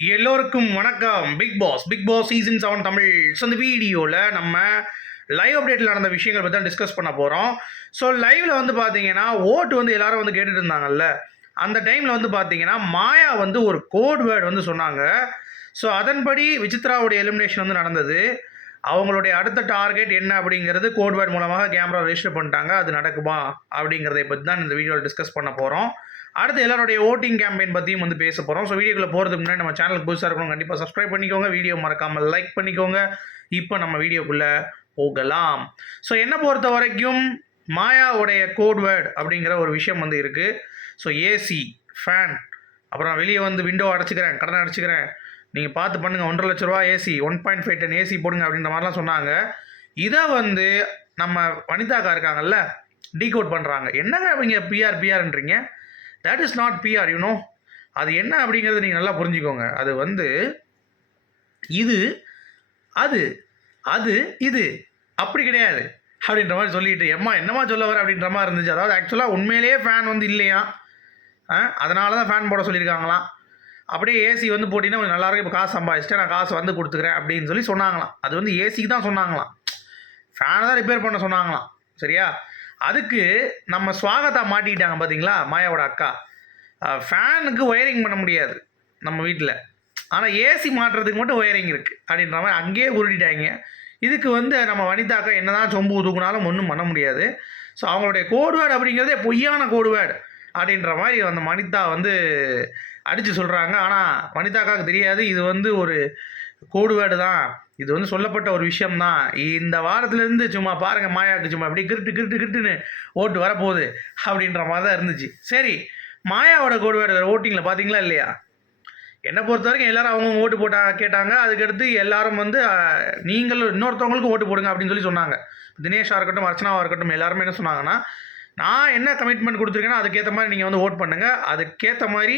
எல்லோருக்கும் வணக்கம். Bigg Boss Bigg Boss season seven Tamil. So இந்த வீடியோவில் நம்ம லைவ் அப்டேட்டில் நடந்த விஷயங்கள் பற்றி தான் டிஸ்கஸ் பண்ண போகிறோம் ஸோ லைவில் வந்து பார்த்தீங்கன்னா ஓட்டு வந்து எல்லாரும் வந்து கேட்டுட்டு இருந்தாங்கல்ல. அந்த டைமில் வந்து பார்த்தீங்கன்னா மாயா வந்து ஒரு கோட் வேர்டு வந்து சொன்னாங்க. ஸோ அதன்படி விசித்ராவுடைய எலிமினேஷன் வந்து நடந்தது. அவங்களுடைய அடுத்த டார்கெட் என்ன அப்படிங்கிறது கோட்வேர்ட் மூலமாக கேமரா ரெஜிஸ்டர் பண்ணிட்டாங்க. அது நடக்குமா அப்படிங்கிறதை பற்றி தான் இந்த வீடியோவில் டிஸ்கஸ் பண்ண போகிறோம் அடுத்து எல்லாருடைய ஓட்டிங் கேம்பெயின் பற்றியும் வந்து பேச போகிறோம் ஸோ வீடியோக்குள்ள போகிறதுக்கு முன்னாடி நம்ம சேனலுக்கு புதுசாக இருக்கணும் கண்டிப்பாக சப்ஸ்கிரைப் பண்ணிக்கோங்க. வீடியோ மறக்காமல் லைக் பண்ணிக்கோங்க. இப்போ நம்ம வீடியோக்குள்ளே போகலாம். ஸோ என்னை பொறுத்த வரைக்கும் மாயாவுடைய கோட் வேர்ட் அப்படிங்கிற ஒரு விஷயம் வந்து இருக்குது ஸோ ஏசி ஃபேன் அப்புறம் வெளியே வந்து விண்டோ அடைச்சிக்கிறேன் கடன் அடைச்சிக்கிறேன். நீங்கள் பார்த்து பண்ணுங்கள் ஒன்றரை லட்ச ரூபா AC one point five ten AC போடுங்க அப்படின்ற மாதிரிலாம் சொன்னாங்க. இதை வந்து நம்ம வனிதாக்கா இருக்காங்கல்ல டீகோட் பண்ணுறாங்க என்னங்க அவங்க PR பிஆர்ன்றீங்க that is not PR you know அது என்ன அப்படிங்கிறத நீங்கள் நல்லா புரிஞ்சுக்கோங்க. அது வந்து இது அது அது இது. அப்படி கிடையாது. அப்படின்ற மாதிரி சொல்லிட்டு எம்மா என்னம்மா சொல்ல வர அப்படின்ற மாதிரி இருந்துச்சு. அதாவது ஆக்சுவலாக உண்மையிலேயே ஃபேன் வந்து இல்லையா? அதனால தான் ஃபேன் போட சொல்லியிருக்காங்களாம். அப்படியே ஏசி வந்து போட்டிங்கன்னா கொஞ்சம் நல்லாயிருக்கும் இப்போ காசு சம்பாதிச்சிட்டு நான் காசு வந்து கொடுத்துக்கிறேன் அப்படின்னு சொல்லி சொன்னாங்களாம். அது வந்து ஏசிக்கு தான் சொன்னாங்களாம். ஃபேனை தான் ரிப்பேர் பண்ண சொன்னாங்களாம். சரியா? அதுக்கு நம்ம ஸ்வாகத்தா மாட்டிக்கிட்டாங்க பார்த்தீங்களா மாயாவோட அக்கா. ஃபேனுக்கு ஒயரிங் பண்ண முடியாது நம்ம வீட்டில் ஆனால் ஏசி மாட்டுறதுக்கு மட்டும் ஒயரிங் இருக்குது அப்படின்ற மாதிரி அங்கேயே உருட்டிட்டாங்க. இதுக்கு வந்து நம்ம வனிதாக்கா என்ன தான் சொம்பு தூக்குனாலும் ஒன்றும் பண்ண முடியாது. ஸோ அவங்களுடைய கோடுவேர்டு அப்படிங்கிறதே பொய்யான கோடுவேர்டு அப்படின்ற மாதிரி அந்த வனிதா வந்து அடித்து சொல்கிறாங்க ஆனால் வனிதாக்காவுக்கு தெரியாது. இது வந்து ஒரு கோடுவேடு தான். இது வந்து சொல்லப்பட்ட ஒரு விஷயம் தான். இந்த வாரத்துலேருந்து சும்மா பாருங்கள் மாயாவுக்கு சும்மா அப்படியே கிருட்டு கிருட்டு கிருட்டுன்னு ஓட்டு வரப்போகுது அப்படின்ற மாதிரி தான் இருந்துச்சு. சரி மாயாவோட கோடுவேடு ஓட்டிங்கில் பார்த்தீங்களா இல்லையா? என்னை பொறுத்த வரைக்கும் எல்லாரும் அவங்க ஓட்டு போட்டா கேட்டாங்க. அதுக்கடுத்து எல்லாரும் வந்து நீங்கள் நீங்களும் இன்னொருத்தவங்களுக்கும் ஓட்டு போடுங்க அப்படின்னு சொல்லி சொன்னாங்க. தினேஷாக இருக்கட்டும் அர்ச்சனாவாக இருக்கட்டும் எல்லாருமே என்ன சொன்னாங்கன்னா நான் என்ன கமிட்மெண்ட் கொடுத்துருக்கேன்னா அதுக்கேற்ற மாதிரி நீங்கள் வந்து ஓட் பண்ணுங்கள் அதுக்கேற்ற மாதிரி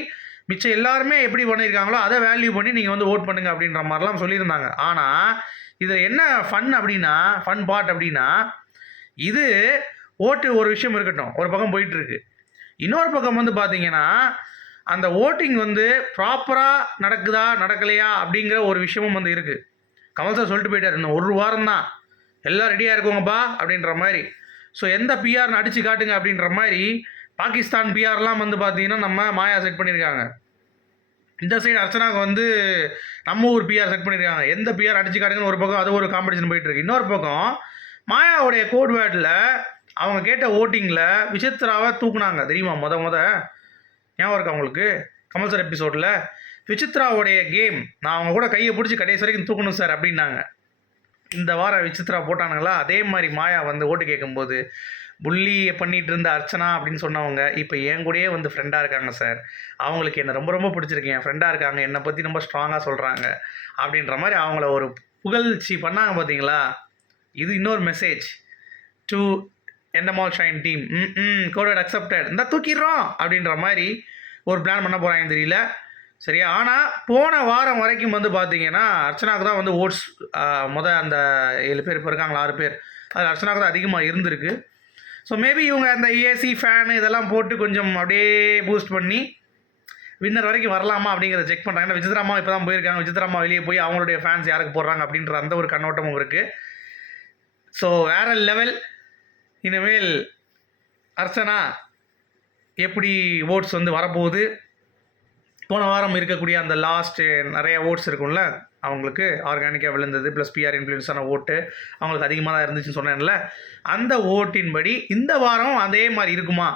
மிச்சம் எல்லாருமே எப்படி பண்ணியிருக்காங்களோ அதை வேல்யூ பண்ணி நீங்கள் வந்து ஓட் பண்ணுங்க அப்படின்ற மாதிரிலாம் சொல்லியிருந்தாங்க. ஆனால் இதில் என்ன ஃபன் அப்படின்னா ஃபன் பார்ட் அப்படின்னா இது ஓட்டு ஒரு விஷயம் இருக்கட்டும். ஒரு பக்கம் போயிட்டுருக்கு. இன்னொரு பக்கம் வந்து பார்த்தீங்கன்னா அந்த ஓட்டிங் வந்து ப்ராப்பராக நடக்குதா நடக்கலையா அப்படிங்கிற ஒரு விஷயமும் வந்து இருக்குது கமல் சார் சொல்லிட்டு போயிட்டார் இன்னும் ஒரு வாரம் தான். எல்லாம் ரெடியாக இருக்குங்கப்பா அப்படின்ற மாதிரி. ஸோ எந்த பிஆர்னு அடித்து காட்டுங்க அப்படின்ற மாதிரி பாகிஸ்தான் பிஆர்லாம் வந்து பார்த்தீங்கன்னா நம்ம மாயா செட் பண்ணியிருக்காங்க இந்த சைடு அர்ச்சனாவுக்கு வந்து நம்ம ஊர் பிஆர் செட் பண்ணியிருக்காங்க எந்த பிஆர் அடிச்சு காட்டுங்கன்னு ஒரு பக்கம் அது ஒரு காம்படிஷன் போயிட்டு இருக்கு இன்னொரு பக்கம் மாயாவுடைய கோட் வேர்டில் அவங்க கேட்ட ஓட்டிங்கில் விசித்ராவை தூக்குனாங்க. தெரியுமா? முத முத. ஞாபகம் இருக்கா அவங்களுக்கு கமல் சார் எபிசோடில் விசித்ராவுடைய கேம் நான் அவங்க கூட கையை பிடிச்சி கடைசி வரைக்கும் தூக்கணும் சார் அப்படின்னாங்க. இந்த வாரம் விசித்ரா போட்டானுங்களா? அதே மாதிரி மாயா வந்து ஓட்டு கேட்கும்போது புள்ளி பண்ணிகிட்டு இருந்த அர்ச்சனா அப்படின்னு சொன்னவங்க இப்போ என் கூடயே வந்து ஃப்ரெண்டாக இருக்காங்க சார் அவங்களுக்கு என்னை ரொம்ப ரொம்ப பிடிச்சிருக்கு. என் ஃப்ரெண்டாக இருக்காங்க. என்னை பற்றி ரொம்ப ஸ்ட்ராங்காக சொல்கிறாங்க அப்படின்ற மாதிரி அவங்கள ஒரு புகழ்ச்சி பண்ணாங்க பார்த்தீங்களா இது இன்னொரு message to Endemol Shine team ம் ம் கோவிட் அக்செப்டட் இந்த தூக்கிடுறோம் அப்படின்ற மாதிரி ஒரு பிளான் பண்ண போகிறாங்கன்னு தெரியல. சரியா? ஆனால் போன வாரம் வரைக்கும் வந்து பார்த்தீங்கன்னா அர்ச்சனாவுக்கு தான் வந்து ஓட்ஸ் முத அந்த ஏழு பேர் இப்போ இருக்காங்களா? ஆறு பேர். அது அர்ச்சனாவுக்கு தான் அதிகமாக இருந்திருக்கு. ஸோ மேபி இவங்க அந்த ஏசி ஃபேனு இதெல்லாம் போட்டு கொஞ்சம் அப்படியே பூஸ்ட் பண்ணி வின்னர் வரைக்கும் வரலாமா அப்படிங்கிறத செக் பண்ணுறாங்க ஏன்னா விசித்ராமா இப்போ தான் போயிருக்காங்க. விஜித்ராமா வெளியே போய் அவங்களுடைய ஃபேன்ஸ் யாருக்கு போடுறாங்க அப்படின்ற அந்த ஒரு கண்ணோட்டமும் இருக்குது ஸோ வேறு லெவல் இனிமேல் அர்ச்சனா எப்படி ஓட்ஸ் வந்து வரப்போகுது? போன வாரம் இருக்கக்கூடிய அந்த லாஸ்ட் நிறைய ஓட்ஸ் இருக்கும்ல? அவங்களுக்கு ஆர்கானிக்காக விழுந்தது ப்ளஸ் பிஆர் இன்ஃப்ளூயன்ஸான ஓட்டு அவங்களுக்கு அதிகமாக தான் இருந்துச்சுன்னு சொன்னேன்ல. அந்த ஓட்டின்படி இந்த வாரம் அதே மாதிரி இருக்குமா?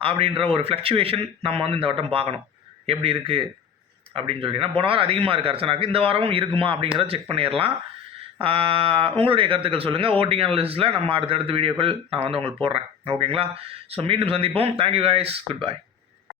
அப்படின்ற ஒரு ஃப்ளக்சுவேஷன் நம்ம வந்து இந்த வட்டம் பார்க்கணும். எப்படி இருக்குது அப்படின்னு சொல்லி ஏன்னா போன வாரம் அதிகமாக இருக்குது அர்ச்சனாக்கு இந்த வாரமும் இருக்குமா அப்படிங்கிறத செக் பண்ணிடலாம். உங்களுடைய கருத்துக்கள் சொல்லுங்கள் ஓட்டிங் அனாலிசிஸில் நம்ம அடுத்தடுத்த வீடியோக்கள் நான் வந்து உங்களுக்கு போடுறேன். ஓகேங்களா? ஸோ மீண்டும் சந்திப்போம். தேங்க்யூ காய்ஸ் குட் பாய்